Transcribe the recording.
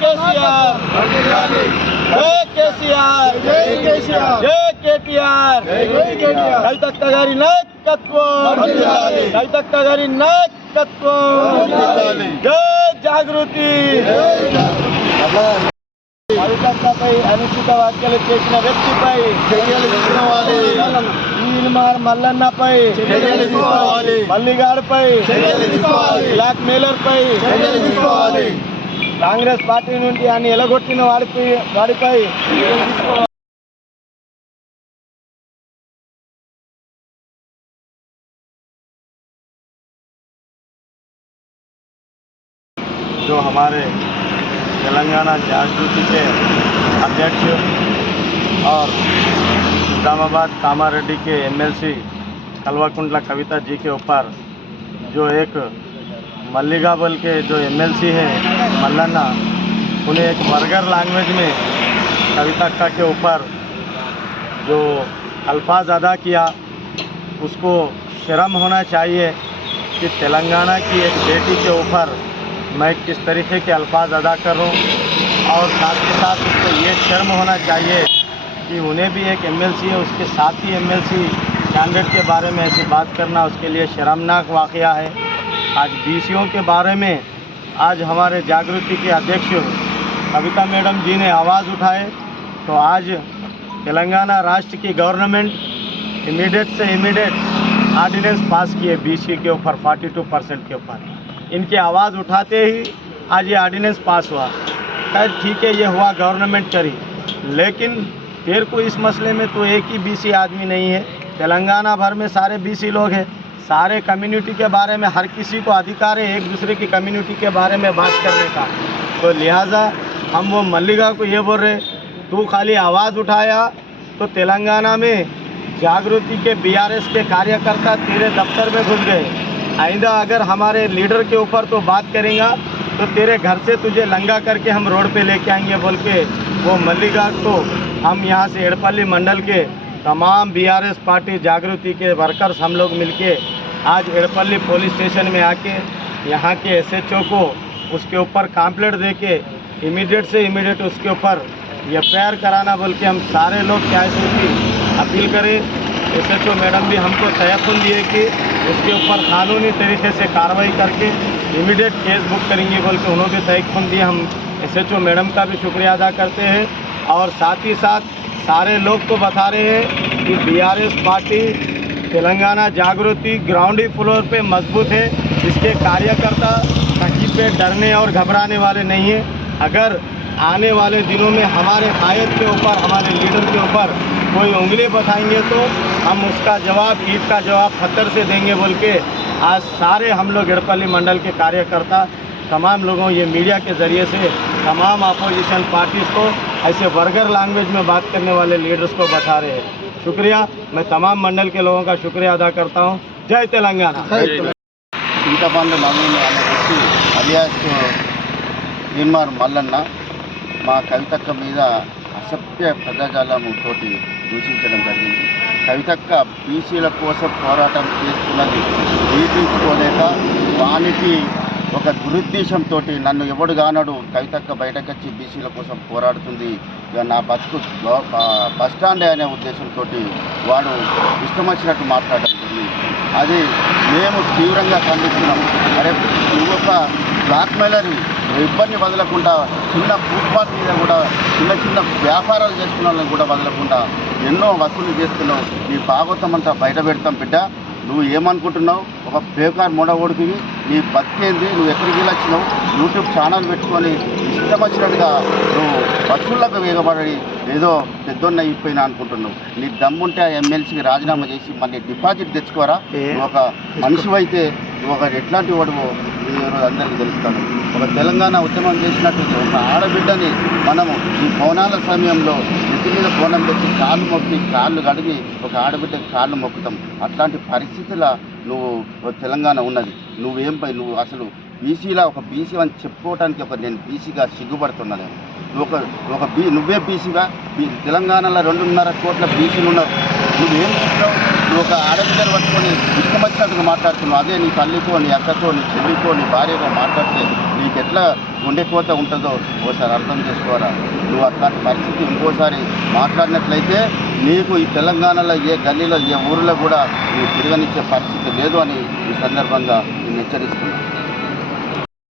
కేసీఆర్ జై కేసీఆర్ జై కేటీఆర్ కవితక్క గారి నాయకత్వం కవితక్క గారి నాయకత్వం జై జాగృతి కవితక్కపై అనుచిత వ్యాఖ్యలు చేసిన వ్యక్తిపై చర్యలు తీసుకోవాలి ఈల్మార్ మల్లన్నపై చర్యలు తీసుకోవాలి మల్లిగాడిపై చర్యలు తీసుకోవాలి బ్లాక్ మెయిలర్ పై చర్యలు తీసుకోవాలి కాంగ్రెస్ పార్టీ నుండి ఆయన ఎలగొట్టిన వాడిపై जो हमारे तेलंगाना जागृति के अध्यक्ष और निजामाबाद कामारेड्डी के एमएलसी कल्वाकुंटला कविता जी के ऊपर जो एक मल्लिगाबल के जो एमएलसी है मल्लन्ना उन्हें एक बर्गर लैंग्वेज में कविता के ऊपर जो अल्फाज अदा किया उसको शर्म होना चाहिए कि तेलंगाना की एक बेटी के ऊपर मैं किस तरीके के अल्फाज अदा कर रहा हूँ और साथ ही साथ उसको ये शर्म होना चाहिए कि उन्हें भी एक एमएलसी है उसके साथ ही एमएलसी कैंडिडेट के बारे में ऐसी बात करना उसके लिए शर्मनाक वाक़या है। आज बीसीओ के बारे में आज हमारे जागृति के अध्यक्ष कविता मैडम जी ने आवाज़ उठाए तो आज तेलंगाना राष्ट्र की गवर्नमेंट इमीडिएट से इमीडिएट ऑर्डिनेंस पास किए बीसी के ऊपर 42% के ऊपर। इनकी आवाज़ उठाते ही आज ये ऑर्डिनेंस पास हुआ। खैर ठीक है ये हुआ गवर्नमेंट करी, लेकिन फिर को इस मसले में तो एक ही बीसी आदमी नहीं है, तेलंगाना भर में सारे बीसी लोग हैं। सारे कम्युनिटी के बारे में हर किसी को अधिकार है एक दूसरे की कम्युनिटी के बारे में बात करने का। तो लिहाजा हम वो मल्लिगा को ये बोल रहे तू खाली आवाज़ उठाया तो तेलंगाना में जागृति के बीआरएस के कार्यकर्ता तेरे दफ्तर में घुस गए। आइंदा अगर हमारे लीडर के ऊपर तो बात करेंगे तो तेरे घर से तुझे लंगा करके हम रोड पे लेके आएंगे बोल के वो मल्लिगा को हम यहाँ से एड़पल्ली मंडल के तमाम बीआरएस पार्टी जागृति के वर्कर्स हम लोग मिलके आज एड़पल्ली पुलिस स्टेशन में आके यहाँ के एसएचओ को उसके ऊपर कंप्लेंट दे के इमीडिएट से इमीडिएट उसके ऊपर एफआईआर कराना बोल के हम सारे लोग क्या की अपील करें। एसएचओ मैडम भी हमको तयक़ुन दिए कि उसके ऊपर कानूनी तरीके से कार्रवाई करके इमीडिएट केस बुक करेंगे बोल के उन्होंने तयक़ुन दिए। हम एसएचओ मैडम का भी शुक्रिया अदा करते हैं और साथ ही साथ सारे लोग को बता रहे हैं कि बीआरएस पार्टी तेलंगाना जागृति ग्राउंड फ्लोर पे मजबूत है। इसके कार्यकर्ता कहीं पे डरने और घबराने वाले नहीं हैं। अगर आने वाले दिनों में हमारे कायद के ऊपर हमारे लीडर के ऊपर कोई उंगली बताएंगे तो हम उसका जवाब ईट का जवाब पत्थर से देंगे बोल के आज सारे हम लोग एड़पल्ली मंडल के कार्यकर्ता तमाम लोगों ये मीडिया के ज़रिए से तमाम अपोजिशन पार्टीज़ को ऐसे बर्गर लैंग्वेज में बात करने वाले लीडर्स को बता रहे हैं। शुक्रिया, मैं तमाम मंडल के लोगों का शुक्रिया अदा करता हूँ। जय तेलंगाना। చింతపండు నవీన్ అనే వ్యక్తి అలియాస్ ఈల్మార్ మల్లన్న మా కవితక్క మీద అసభ్య పదజాలంతో దూషించడం జరిగింది. కవితక్క బీసీల కోసం పోరాటం చేస్తున్నది జీర్ణించుకోలేక వానికి ఒక దురుద్దేశంతో నన్ను ఎవడు కానడు కవితక్క బయటకు వచ్చి బీసీల కోసం పోరాడుతుంది నా బతుకు బస్ స్టాండే అనే ఉద్దేశంతో వాడు ఇష్టం వచ్చినట్టు మాట్లాడడం జరిగింది. అది మేము తీవ్రంగా ఖండిస్తున్నాం. అరే నువ్వు ఒక బ్లాక్ మెయిలర్ ఇబ్బంది వదలకుండా చిన్న ఫుట్పాత్ మీద కూడా చిన్న చిన్న వ్యాపారాలు చేసుకున్న వాళ్ళని కూడా వదలకుండా ఎన్నో వసూలు చేస్తున్నావు. నీ భాగవతం అంతా బయట పెడతాం బిడ్డ. నువ్వు ఏమనుకుంటున్నావు? ఒక బేకార్ మొడగొడుకువి నీ బతికేంది? నువ్వు ఎక్కడికి వచ్చినావు? యూట్యూబ్ ఛానల్ పెట్టుకొని ఇష్టం వచ్చినట్టుగా నువ్వు వసూళ్ళకు వేగపడి ఏదో పెద్దోన్న అయిపోయినా అనుకుంటున్నావు. నీ దమ్ముంటే ఆ ఎమ్మెల్సీకి రాజీనామా చేసి మళ్ళీ డిపాజిట్ తెచ్చుకోరా. నువ్వు ఒక మనిషి అయితే నువ్వు ఒక ఎట్లాంటి వాడువో ఈరోజు అందరికీ తెలుస్తాను. ఒక తెలంగాణ ఉద్యమం చేసినట్టు ఒక ఆడబిడ్డని మనము ఈ పౌనాల సమయంలో నెత్తి మీద కోణం పెట్టి కాళ్ళు మొక్కి కాళ్ళు కడిగి ఒక ఆడబిడ్డకి కాళ్ళు మొక్కుతాం. అట్లాంటి పరిస్థితుల్లో నువ్వు తెలంగాణ ఉన్నది. నువ్వు అసలు బీసీలా ఒక బీసీ అని చెప్పుకోవడానికి నేను బీసీగా సిగ్గుపడుతున్నాను. నువ్వే బీసీగా తెలంగాణలో 2.5 కోట్ల బీసీలు ఉన్నారు. నువ్వేం చేసినావు? నువ్వు ఒక ఆడపిల్లని పట్టుకొని ఇష్టం వచ్చినట్టుగా మాట్లాడుతున్నావు. అదే నీ తల్లితో, నీ అక్కతో, నీ చెల్లితో, నీ భార్యతో మాట్లాడితే నీకు ఎట్లా గుండె కోత ఉంటుందో ఓసారి అర్థం చేసుకోరా. నువ్వు అట్లాంటి పరిస్థితి ఇంకోసారి మాట్లాడినట్లయితే నీకు ఈ తెలంగాణలో ఏ గల్లీలో ఏ ఊరిలో కూడా నువ్వు తిరగనిచ్చే పరిస్థితి లేదు అని ఈ సందర్భంగా నేను హెచ్చరిస్తున్నాను.